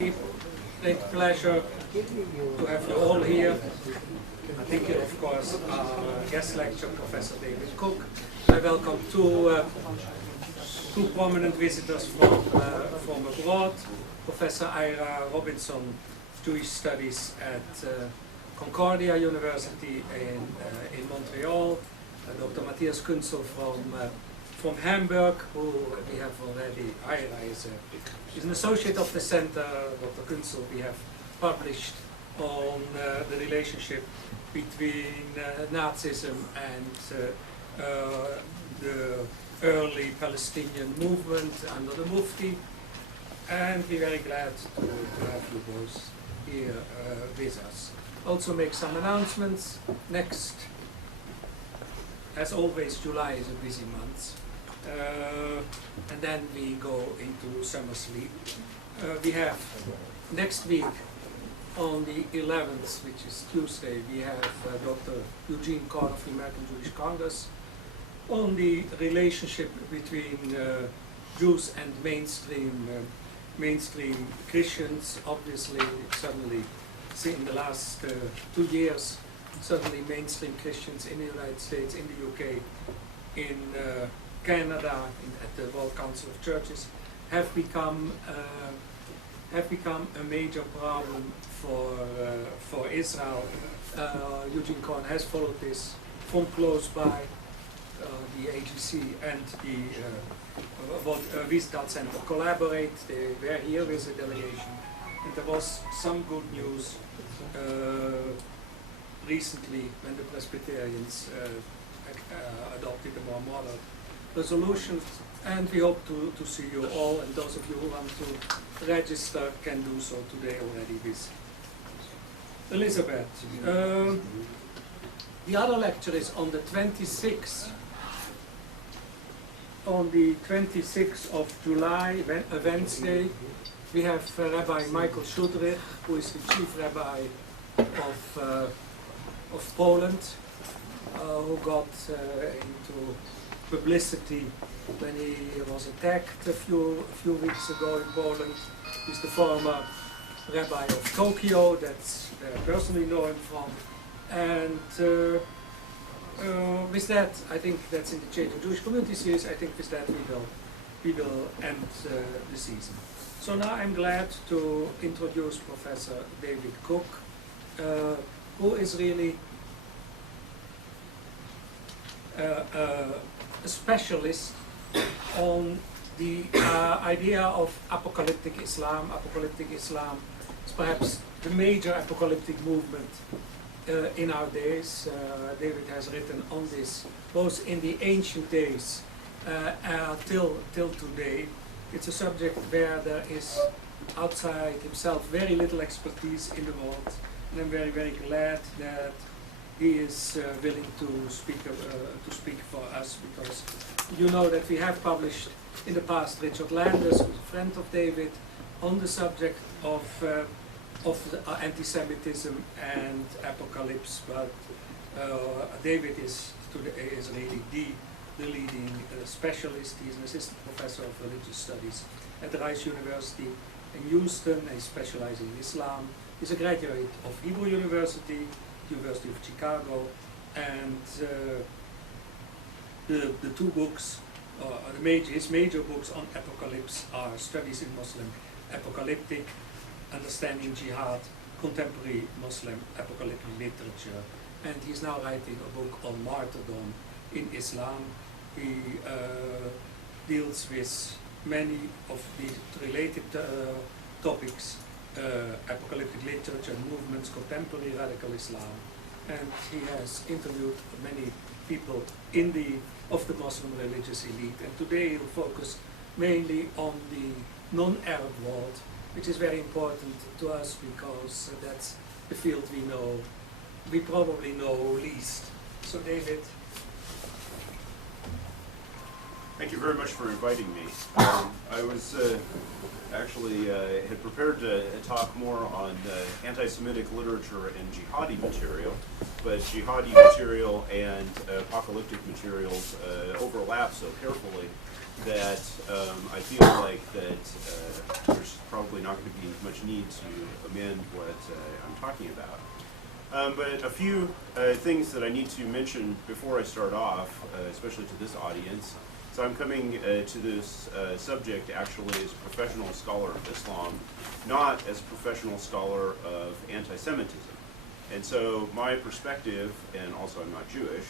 Great pleasure to have you all here. I thank you, of course, our guest lecturer, Professor David Cook. I welcome two prominent visitors from abroad. Professor Ira Robinson, Jewish Studies at Concordia University in Montreal. Dr. Matthias Kunzel from Hamburg, who we have already. Ira is an associate of the center. Dr. Kunzel, we have published on the relationship between Nazism and the early Palestinian movement under the Mufti, and we're very glad to have you both here with us. Also make some announcements. Next, as always, July is a busy month. And then we go into summer sleep. We have next week on the 11th, which is Tuesday, we have Dr. Eugene Korn of the American Jewish Congress on the relationship between Jews and mainstream Christians. Obviously, suddenly, in the last 2 years, suddenly mainstream Christians in the United States, in the UK, in Canada, at the World Council of Churches, have become a major problem for Israel. Eugene Cohen has followed this from close by. The AGC and the Wisdad Center collaborate. They were here with a delegation, and there was some good news recently when the Presbyterians adopted a more moderate resolution, and we hope to see you all, and those of you who want to register can do so today already with Elizabeth. The other lecture is on the 26th. On the 26th of July, a Wednesday, we have Rabbi Michael Schudrich, who is the chief rabbi of Poland, who got into publicity when he was attacked a few weeks ago in Poland. He's the former rabbi of Tokyo, that's where I personally know him from. And with that, I think that's in the Change of Jewish Community series. I think with that we will end the season. So now I'm glad to introduce Professor David Cook, who is really a specialist on the idea of apocalyptic Islam. Apocalyptic Islam is perhaps the major apocalyptic movement in our days. David has written on this both in the ancient days till today. It's a subject where there is outside himself very little expertise in the world, and I'm very, very glad that he is willing to speak for us, because you know that we have published in the past Richard Landers, who's a friend of David, on the subject of anti-Semitism and apocalypse, but David is really the leading specialist. He's an assistant professor of religious studies at the Rice University in Houston. He specializes in Islam. He's a graduate of Hebrew University, University of Chicago, and the two books, his major books on apocalypse are Studies in Muslim Apocalyptic, Understanding Jihad, Contemporary Muslim Apocalyptic Literature, and he's now writing a book on martyrdom in Islam. He deals with many of the related topics, apocalyptic literature, movements, contemporary radical Islam, and he has interviewed many people of the Muslim religious elite, and today he'll focus mainly on the non-Arab world, which is very important to us because that's the field we probably know least. So David. Thank you very much for inviting me. I was actually had prepared to talk more on anti-Semitic literature and jihadi material, but jihadi material and apocalyptic materials overlap so carefully that I feel like that there's probably not going to be much need to amend what I'm talking about. But a few things that I need to mention before I start off, especially to this audience. So I'm coming to this subject actually as a professional scholar of Islam, not as a professional scholar of anti-Semitism. And so my perspective, and also I'm not Jewish,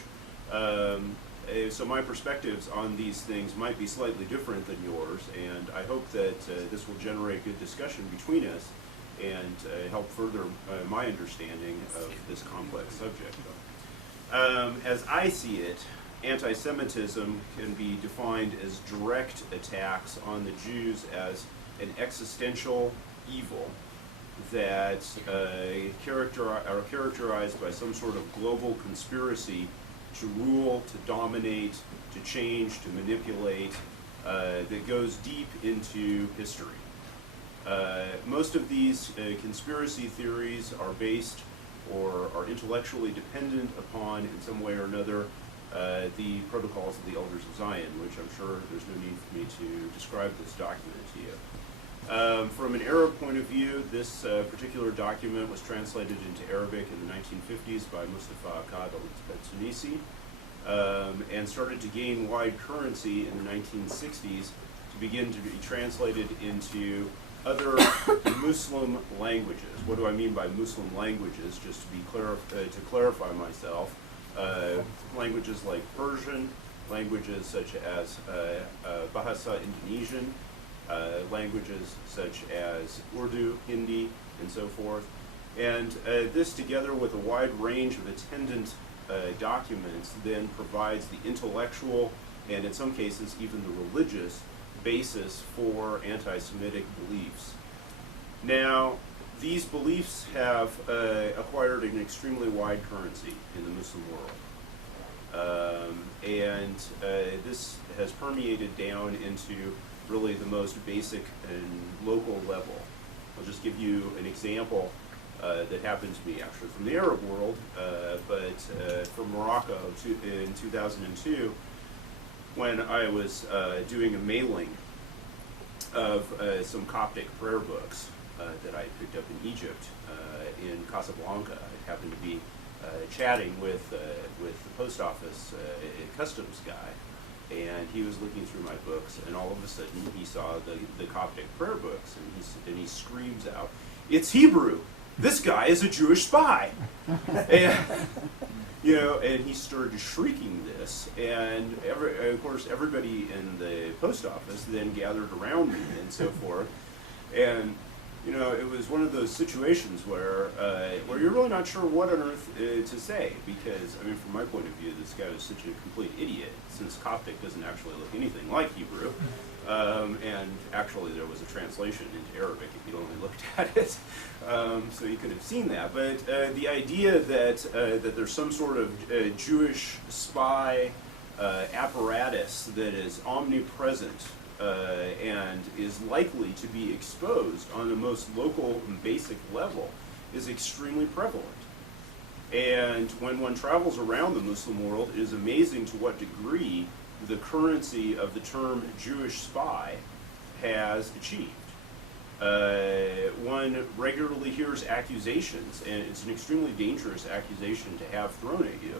so my perspectives on these things might be slightly different than yours, and I hope that this will generate good discussion between us and help further my understanding of this complex subject. As I see it, anti-Semitism can be defined as direct attacks on the Jews as an existential evil that are characterized by some sort of global conspiracy to rule, to dominate, to change, to manipulate, that goes deep into history. Most of these conspiracy theories are based or are intellectually dependent upon, in some way or another, the protocols of the Elders of Zion, which I'm sure there's no need for me to describe this document to you. From an Arab point of view, this particular document was translated into Arabic in the 1950s by Mustafa Qad al-Tunisi and started to gain wide currency in the 1960s to begin to be translated into other Muslim languages. What do I mean by Muslim languages? Just to be to clarify myself, languages like Persian, languages such as Bahasa Indonesian, languages such as Urdu, Hindi, and so forth. And this, together with a wide range of attendant documents, then provides the intellectual and, in some cases, even the religious basis for anti-Semitic beliefs. Now, these beliefs have acquired an extremely wide currency in the Muslim world. And this has permeated down into really the most basic and local level. I'll just give you an example that happened to me actually from the Arab world, but from Morocco in 2002, when I was doing a mailing of some Coptic prayer books that I picked up in Egypt, in Casablanca. I happened to be chatting with the post office customs guy, and he was looking through my books, and all of a sudden he saw the Coptic prayer books, and he screams out, "It's Hebrew! This guy is a Jewish spy!" And, you know, and he started shrieking this, and of course everybody in the post office then gathered around me and so forth, and you know, it was one of those situations where you're really not sure what on earth to say, because, I mean, from my point of view, this guy was such a complete idiot, since Coptic doesn't actually look anything like Hebrew, and actually there was a translation into Arabic if you'd only looked at it, so you could have seen that. But the idea that there's some sort of Jewish spy apparatus that is omnipresent and is likely to be exposed on the most local and basic level is extremely prevalent. And when one travels around the Muslim world, it is amazing to what degree the currency of the term Jewish spy has achieved. One regularly hears accusations, and it's an extremely dangerous accusation to have thrown at you.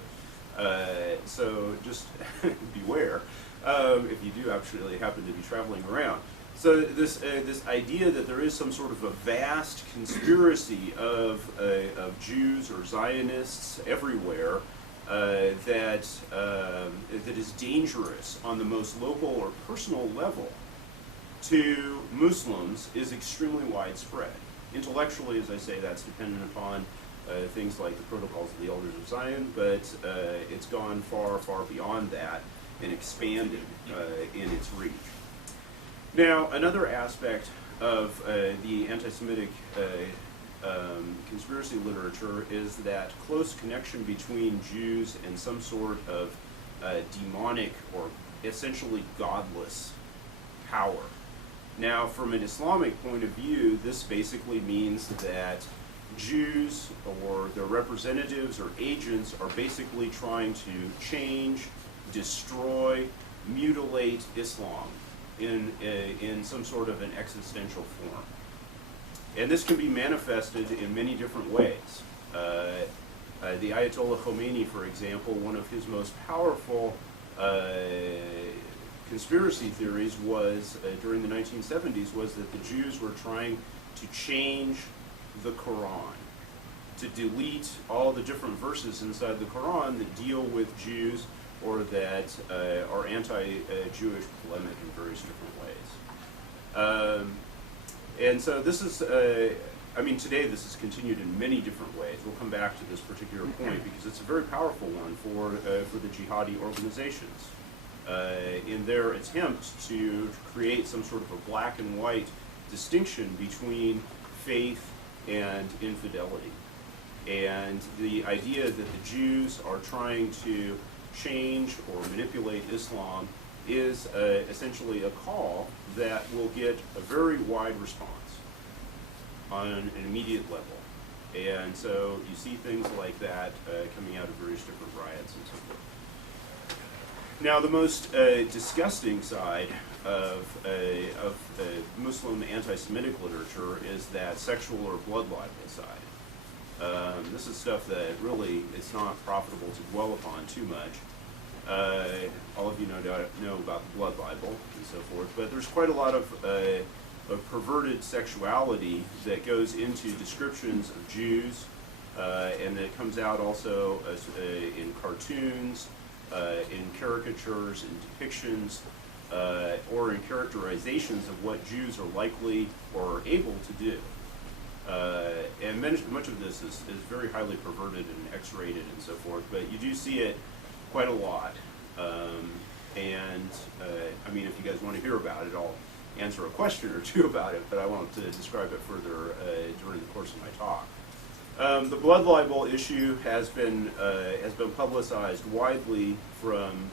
So just beware. If you do actually happen to be traveling around. So this idea that there is some sort of a vast conspiracy of Jews or Zionists everywhere that is dangerous on the most local or personal level to Muslims is extremely widespread. Intellectually, as I say, that's dependent upon things like the protocols of the Elders of Zion, but it's gone far, far beyond that and expanded in its reach. Now, another aspect of the anti-Semitic conspiracy literature is that close connection between Jews and some sort of demonic or essentially godless power. Now, from an Islamic point of view, this basically means that Jews or their representatives or agents are basically trying to change, destroy, mutilate Islam in some sort of an existential form. And this can be manifested in many different ways. The Ayatollah Khomeini, for example, one of his most powerful conspiracy theories was, during the 1970s, was that the Jews were trying to change the Quran, to delete all the different verses inside the Quran that deal with Jews or that are anti-Jewish polemic in various different ways. And so this is, I mean, today this is continued in many different ways. We'll come back to this particular point because it's a very powerful one for the jihadi organizations in their attempt to create some sort of a black and white distinction between faith and infidelity. And the idea that the Jews are trying to change or manipulate Islam is essentially a call that will get a very wide response on an immediate level. And so you see things like that coming out of various different riots and so forth. Now, the most disgusting side of Muslim anti-Semitic literature is that sexual or blood libel side. This is stuff that really it's not profitable to dwell upon too much. All of you know about the blood libel and so forth, but there's quite a lot of perverted sexuality that goes into descriptions of Jews, and that comes out also as, in cartoons, in caricatures, in depictions, or in characterizations of what Jews are likely or able to do. And much of this is very highly perverted and X-rated and so forth, but you do see it quite a lot. I mean, if you guys want to hear about it, I'll answer a question or two about it, but I won't describe it further during the course of my talk. The blood libel issue has been publicized widely from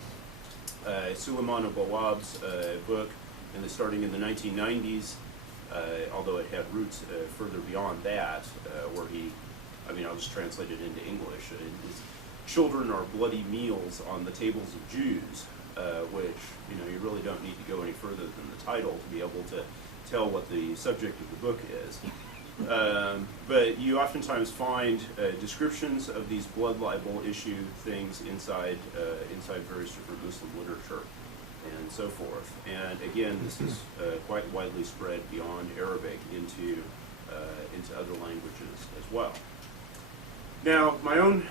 Suleiman Abouab's book, starting in the 1990s. Although it had roots further beyond that, where I'll just translate it into English. Children are bloody meals on the tables of Jews, which, you really don't need to go any further than the title to be able to tell what the subject of the book is. But you oftentimes find descriptions of these blood libel issue things inside various different Muslim literature and so forth. And again, this is quite widely spread beyond Arabic into other languages as well. Now, my own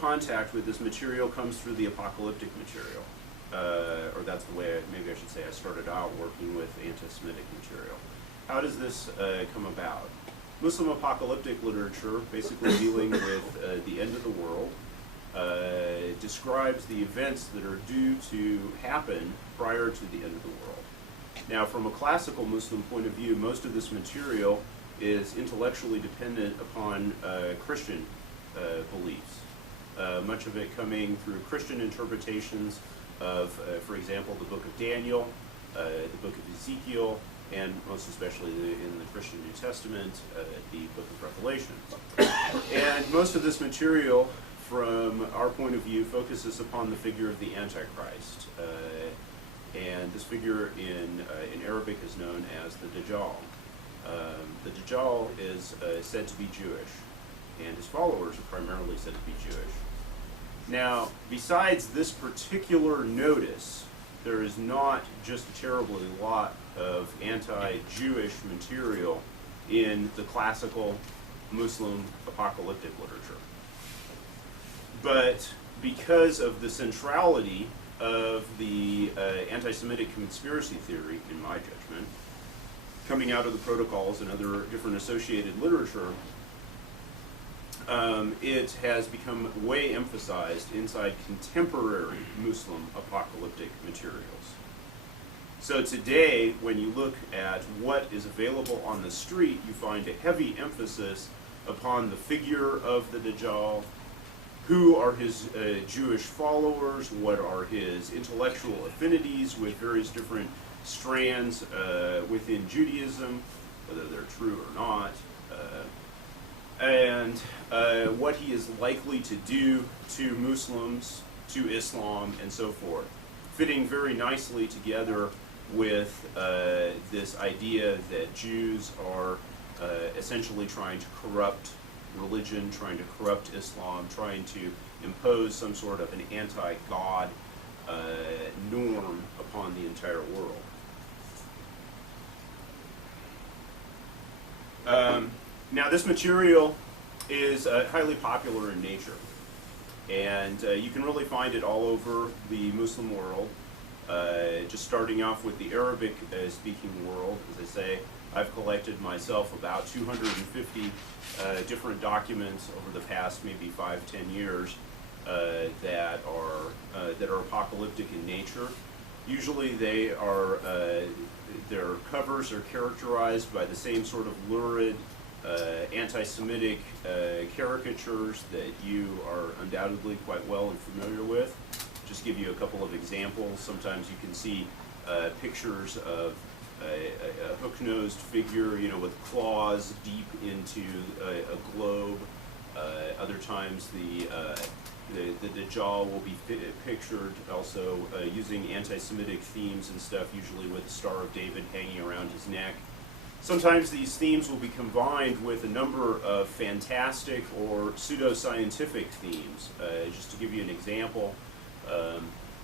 contact with this material comes through the apocalyptic material, or that's the way, maybe I should say, I started out working with anti-Semitic material. How does this come about? Muslim apocalyptic literature, basically dealing with the end of the world, describes the events that are due to happen prior to the end of the world. Now, from a classical Muslim point of view, most of this material is intellectually dependent upon Christian beliefs. Much of it coming through Christian interpretations of, for example, the book of Daniel, the book of Ezekiel, and most especially in the Christian New Testament, the book of Revelation. And most of this material, from our point of view, focuses upon the figure of the Antichrist. And this figure in Arabic is known as the Dajjal. The Dajjal is said to be Jewish, and his followers are primarily said to be Jewish. Now, besides this particular notice, there is not just a terribly lot of anti-Jewish material in the classical Muslim apocalyptic literature. But because of the centrality of the anti-Semitic conspiracy theory, in my judgment, coming out of the protocols and other different associated literature, it has become way emphasized inside contemporary Muslim apocalyptic materials. So today, when you look at what is available on the street, you find a heavy emphasis upon the figure of the Dajjal, who are his Jewish followers, what are his intellectual affinities with various different strands within Judaism, whether they're true or not, and what he is likely to do to Muslims, to Islam, and so forth. fitting very nicely together with this idea that Jews are essentially trying to corrupt religion, trying to corrupt Islam, trying to impose some sort of an anti-God norm upon the entire world. Now, this material is highly popular in nature, and you can really find it all over the Muslim world. Just starting off with the Arabic-speaking world, as I say, I've collected myself about 250 different documents over the past maybe 5-10 years that are apocalyptic in nature. Usually they are their covers are characterized by the same sort of lurid anti-Semitic caricatures that you are undoubtedly quite well and familiar with. Just give you a couple of examples. Sometimes you can see pictures of a hook-nosed figure, you know, with claws deep into a globe. Other times the Dajjal will be pictured also using anti-Semitic themes and stuff, usually with the Star of David hanging around his neck. Sometimes these themes will be combined with a number of fantastic or pseudo-scientific themes. Just to give you an example,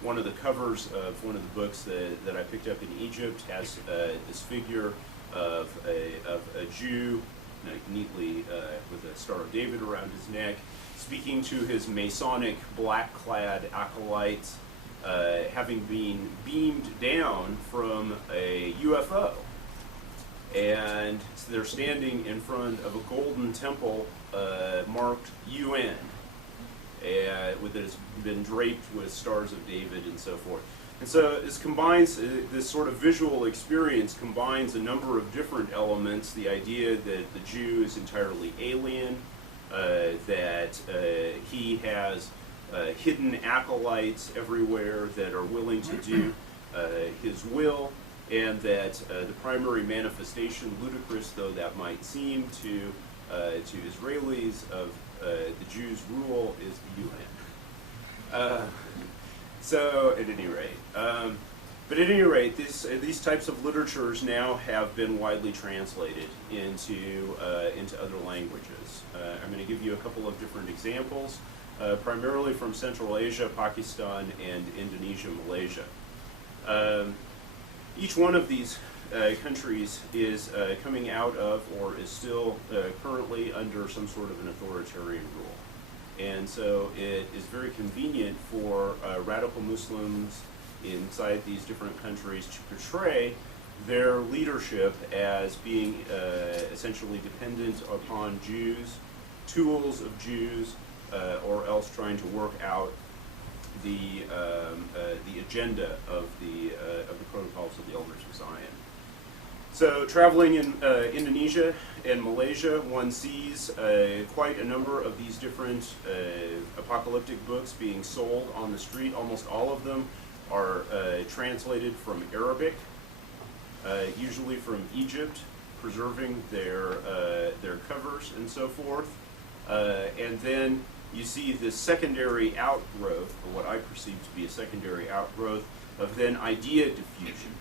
one of the covers of one of the books that I picked up in Egypt has this figure of a Jew, neatly with a Star of David around his neck, speaking to his Masonic black-clad acolytes, having been beamed down from a UFO. And they're standing in front of a golden temple marked UN, that has been draped with Stars of David and so forth. And so this combines, this sort of visual experience combines a number of different elements. The idea that the Jew is entirely alien, that he has hidden acolytes everywhere that are willing to do his will, and that the primary manifestation, ludicrous though that might seem to Israelis, of the Jews' rule is the UN. So, at any rate, these types of literatures now have been widely translated into other languages. I'm going to give you a couple of different examples, primarily from Central Asia, Pakistan, and Indonesia, Malaysia. Each one of these countries is coming out of, or is still currently under, some sort of an authoritarian rule. And so it is very convenient for radical Muslims inside these different countries to portray their leadership as being essentially dependent upon Jews, tools of Jews, or else trying to work out the agenda of the protocols of the Elders of Zion. So, traveling in Indonesia and Malaysia, one sees quite a number of these different apocalyptic books being sold on the street. Almost all of them are translated from Arabic, usually from Egypt, preserving their covers and so forth. And then you see this secondary outgrowth, or what I perceive to be a secondary outgrowth, of then idea diffusion,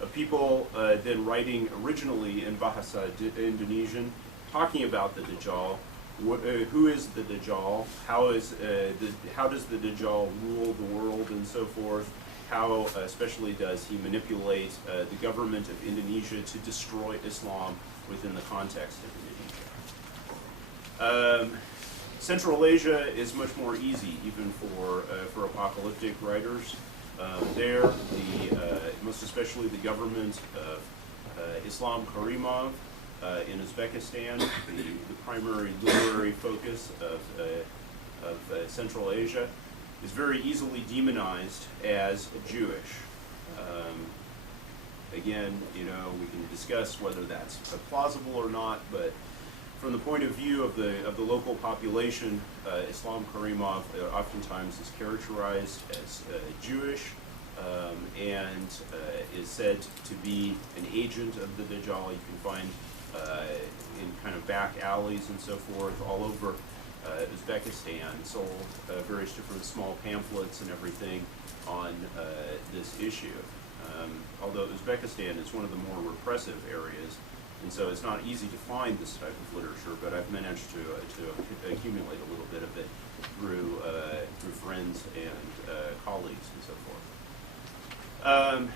of people then writing originally in Bahasa Indonesian, talking about the Dajjal. Who is the Dajjal? How does the Dajjal rule the world and so forth? How especially does he manipulate the government of Indonesia to destroy Islam within the context of Indonesia? Central Asia is much more easy, even for apocalyptic writers. There, most especially the government of Islam Karimov in Uzbekistan, the primary literary focus of Central Asia, is very easily demonized as Jewish. Again, you know, we can discuss whether that's plausible or not, but from the point of view of the local population, Islam Karimov oftentimes is characterized as Jewish, and is said to be an agent of the Dajjal. You can find in kind of back alleys and so forth all over Uzbekistan, sold various different small pamphlets and everything on this issue. Although Uzbekistan is one of the more repressive areas, and so it's not easy to find this type of literature, but I've managed to accumulate a little bit of it through friends and colleagues and so forth.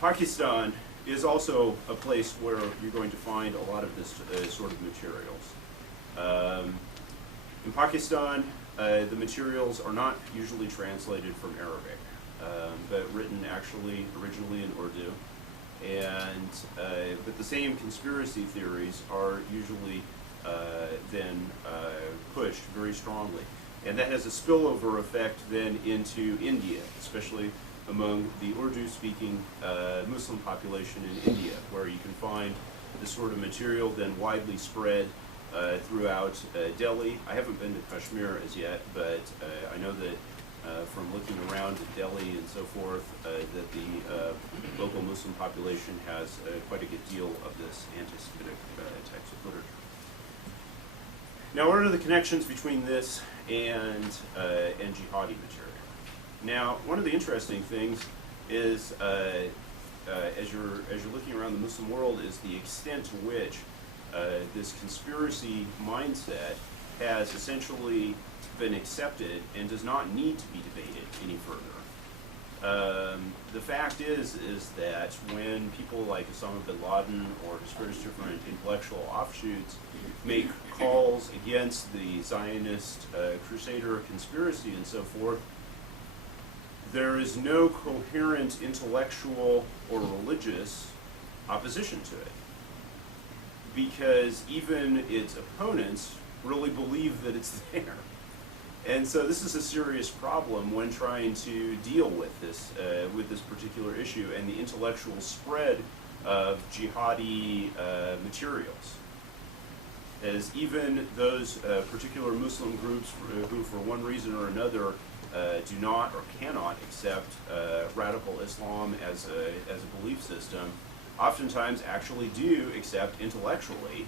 Pakistan is also a place where you're going to find a lot of this sort of materials. In Pakistan, the materials are not usually translated from Arabic, but written actually originally in Urdu. And but the same conspiracy theories are usually then pushed very strongly. And that has a spillover effect then into India, especially among the Urdu-speaking Muslim population in India, where you can find this sort of material then widely spread throughout Delhi. I haven't been to Kashmir as yet, but I know that from looking around at Delhi and so forth, that the local Muslim population has quite a good deal of this anti-Semitic types of literature. Now, what are the connections between this and jihadi material? Now, one of the interesting things is, as you're looking around the Muslim world, is the extent to which this conspiracy mindset has essentially been accepted and does not need to be debated any further. The fact is that when people like Osama bin Laden or his various different intellectual offshoots make calls against the Zionist Crusader conspiracy and so forth, there is no coherent intellectual or religious opposition to it, because even its opponents really believe that it's there. And so this is a serious problem when trying to deal with this particular issue and the intellectual spread of jihadi materials. As even those particular Muslim groups who for one reason or another do not or cannot accept radical Islam as a belief system, oftentimes actually do accept intellectually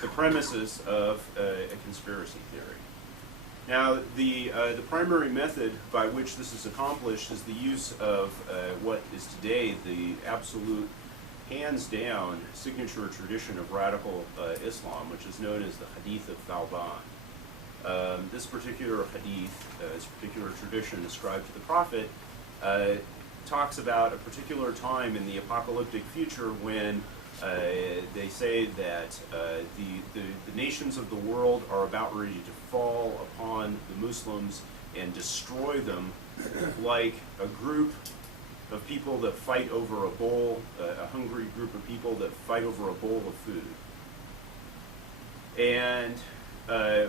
the premises of a conspiracy theory. Now, the primary method by which this is accomplished is the use of what is today the absolute hands-down signature tradition of radical Islam, which is known as the Hadith of Thawban. This particular hadith, this particular tradition ascribed to the Prophet, talks about a particular time in the apocalyptic future when they say that the nations of the world are about ready to fall upon the Muslims and destroy them like a group of people that fight over a bowl, a hungry group of people that fight over a bowl of food. And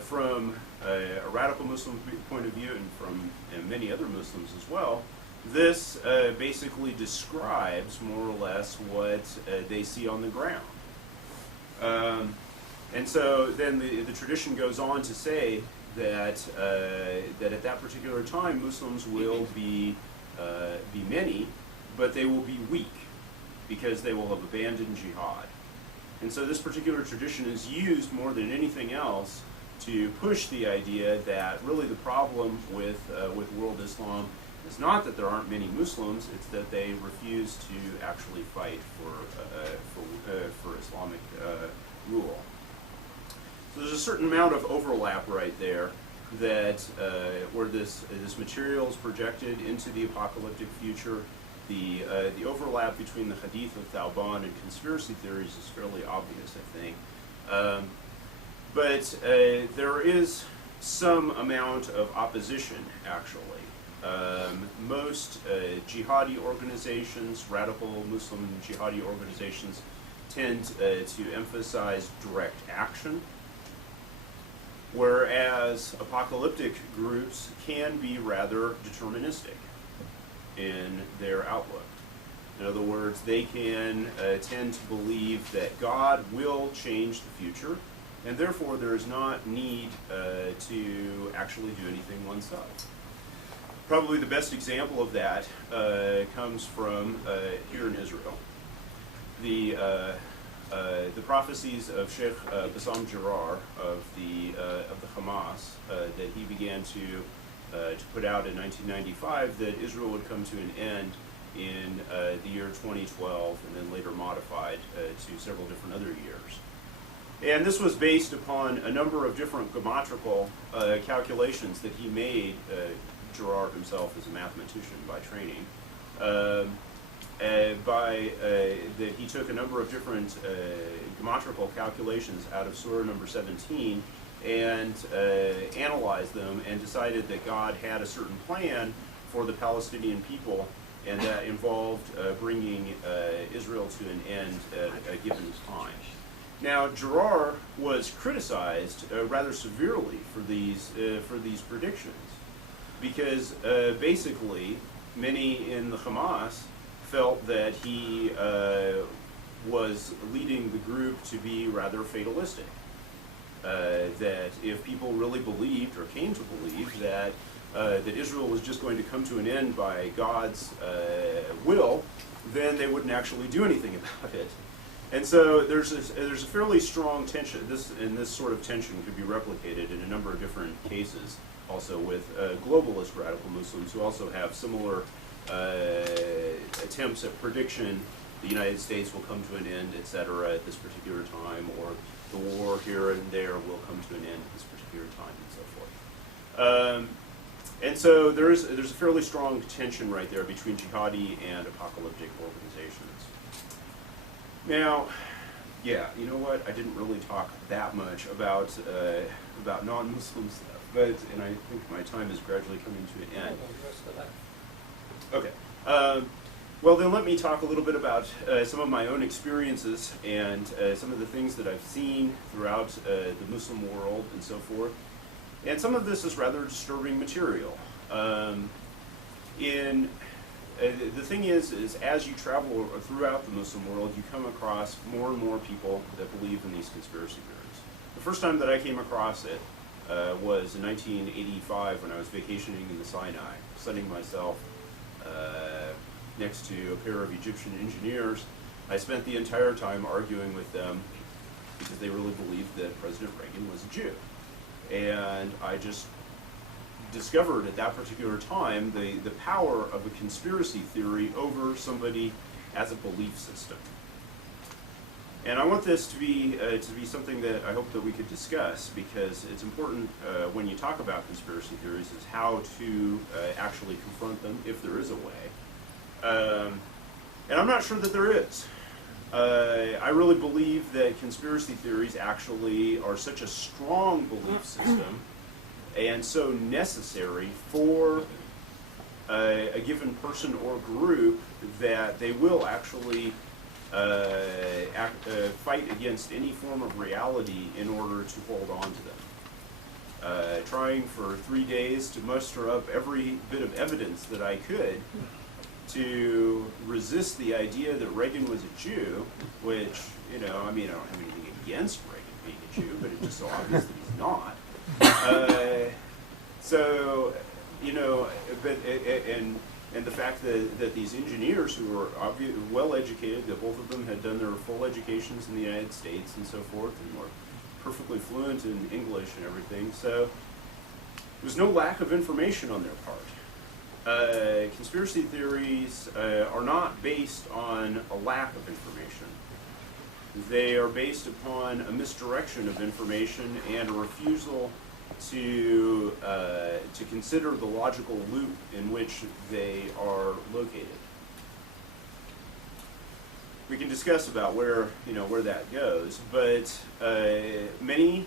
from a radical Muslim point of view, and from many other Muslims as well, this basically describes more or less what they see on the ground. And so then the tradition goes on to say that that at that particular time Muslims will be many, but they will be weak because they will have abandoned jihad. And so this particular tradition is used more than anything else to push the idea that really the problem with world Islam is not that there aren't many Muslims; it's that they refuse to actually fight for Islamic rule. So there's a certain amount of overlap right there that where this material is projected into the apocalyptic future. The overlap between the Hadith of Thawban and conspiracy theories is fairly obvious, I think. But there is some amount of opposition, actually. Most jihadi organizations, radical Muslim jihadi organizations, tend to emphasize direct action, whereas apocalyptic groups can be rather deterministic in their outlook. In other words, they can tend to believe that God will change the future, and therefore there is not need to actually do anything oneself. Probably the best example of that comes from here in Israel. The the prophecies of Sheikh Bassam Jarrah of the Hamas that he began to put out in 1995, that Israel would come to an end in the year 2012, and then later modified to several different other years. And this was based upon a number of different geometrical calculations that he made. Jarrah himself is a mathematician by training. That he took a number of different geometrical calculations out of Surah number 17 and analyzed them and decided that God had a certain plan for the Palestinian people, and that involved bringing Israel to an end at a given time. Now, Jarrah was criticized rather severely for these predictions, because basically many in the Hamas felt that he was leading the group to be rather fatalistic. That if people really believed, or came to believe, that Israel was just going to come to an end by God's will, then they wouldn't actually do anything about it. And so there's a fairly strong tension. This sort of tension could be replicated in a number of different cases, also with globalist radical Muslims who also have similar attempts at prediction. The United States will come to an end, etc., at this particular time, or the war here and there will come to an end at this particular time, and so forth. And so there's a fairly strong tension right there between jihadi and apocalyptic organizations. Now, yeah, you know what? I didn't really talk that much about non-Muslim stuff, and I think my time is gradually coming to an end. Okay. Well, then let me talk a little bit about some of my own experiences and some of the things that I've seen throughout the Muslim world and so forth. And some of this is rather disturbing material. The thing is as you travel throughout the Muslim world, you come across more and more people that believe in these conspiracy theories. The first time that I came across it was in 1985 when I was vacationing in the Sinai, studying myself next to a pair of Egyptian engineers. I spent the entire time arguing with them because they really believed that President Reagan was a Jew. And I just discovered at that particular time the power of a conspiracy theory over somebody as a belief system. And I want this to be something that I hope that we could discuss, because it's important when you talk about conspiracy theories is how to actually confront them, if there is a way. And I'm not sure that there is. I really believe that conspiracy theories actually are such a strong belief system and so necessary for a given person or group that they will actually fight against any form of reality in order to hold on to them. Trying for 3 days to muster up every bit of evidence that I could to resist the idea that Reagan was a Jew, which, I don't have anything against Reagan being a Jew, but it's just so obvious that he's not. And the fact that these engineers who were well educated, that both of them had done their full educations in the United States and so forth, and were perfectly fluent in English and everything, so there was no lack of information on their part. Conspiracy theories are not based on a lack of information. They are based upon a misdirection of information and a refusal to consider the logical loop in which they are located. We can discuss about where that goes, but many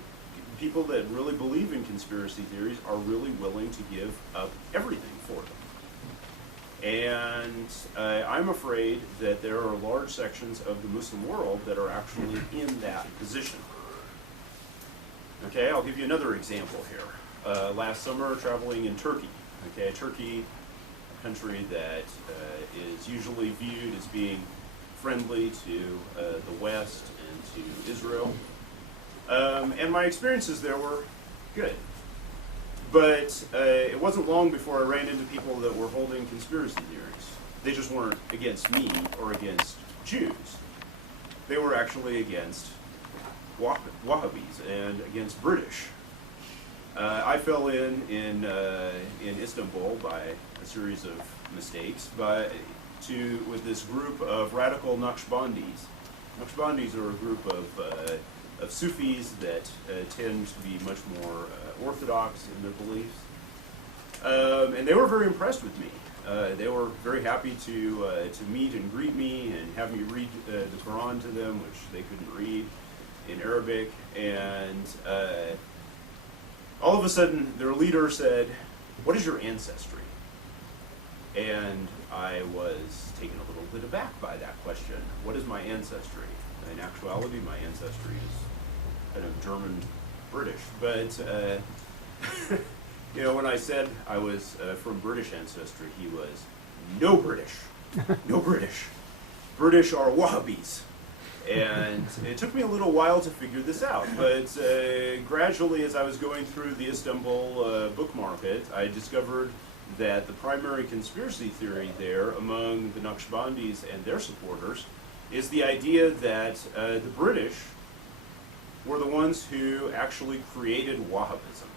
people that really believe in conspiracy theories are really willing to give up everything for them. And I'm afraid that there are large sections of the Muslim world that are actually in that position. Okay, I'll give you another example here. Last summer, traveling in Turkey. Okay, Turkey, a country that is usually viewed as being friendly to the West and to Israel. And my experiences there were good. But it wasn't long before I ran into people that were holding conspiracy theories. They just weren't against me or against Jews. they were actually against Wahhabis and against British. I fell in Istanbul by a series of mistakes, with this group of radical Naqshbandis. Naqshbandis are a group of Sufis that tend to be much more orthodox in their beliefs, and they were very impressed with me. They were very happy to meet and greet me and have me read the Quran to them, which they couldn't read in Arabic. And all of a sudden, their leader said, "What is your ancestry?" And I was taken a little bit aback by that question. What is my ancestry? In actuality, my ancestry is kind of German-British. But you know, when I said I was from British ancestry, he was, "No British, no British. British are Wahhabis." And it took me a little while to figure this out, but gradually, as I was going through the Istanbul book market, I discovered that the primary conspiracy theory there among the Naqshbandis and their supporters is the idea that the British were the ones who actually created Wahhabism.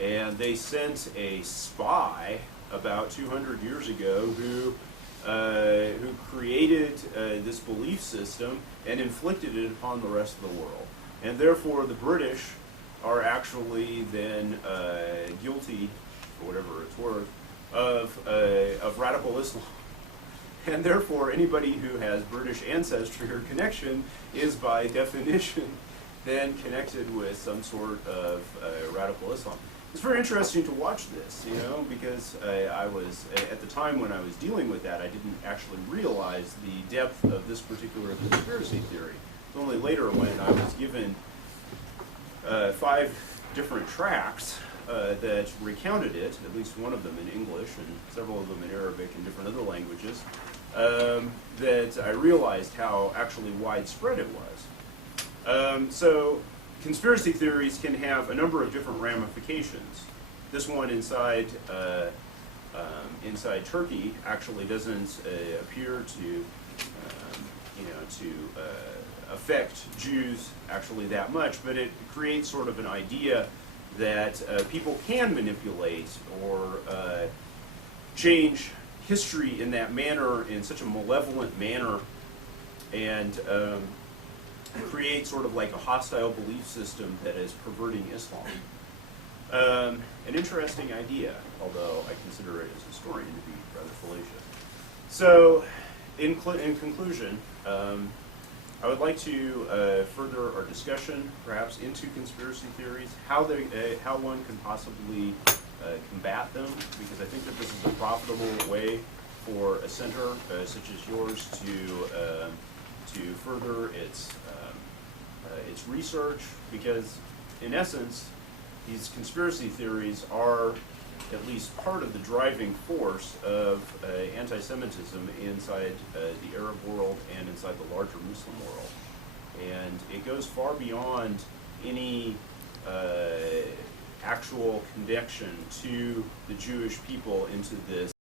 And they sent a spy about 200 years ago who created this belief system and inflicted it upon the rest of the world. And therefore the British are actually then guilty, for whatever it's worth, of radical Islam. And therefore anybody who has British ancestry or connection is by definition then connected with some sort of radical Islam. It's very interesting to watch this, you know, because I was, at the time when I was dealing with that, I didn't actually realize the depth of this particular conspiracy theory. It's only later when I was given 5 different tracts that recounted it, at least one of them in English and several of them in Arabic and different other languages, that I realized how actually widespread it was. So conspiracy theories can have a number of different ramifications. This one inside Turkey actually doesn't appear to affect Jews actually that much, but it creates sort of an idea that people can manipulate or change history in that manner, in such a malevolent manner, and create sort of like a hostile belief system that is perverting Islam. An interesting idea, although I consider it as a historian to be rather fallacious. So, in conclusion, I would like to further our discussion, perhaps, into conspiracy theories, how one can possibly combat them, because I think that this is a profitable way for a center such as yours to further its research, because in essence these conspiracy theories are at least part of the driving force of anti-Semitism inside the Arab world and inside the larger Muslim world. And it goes far beyond any actual connection to the Jewish people into this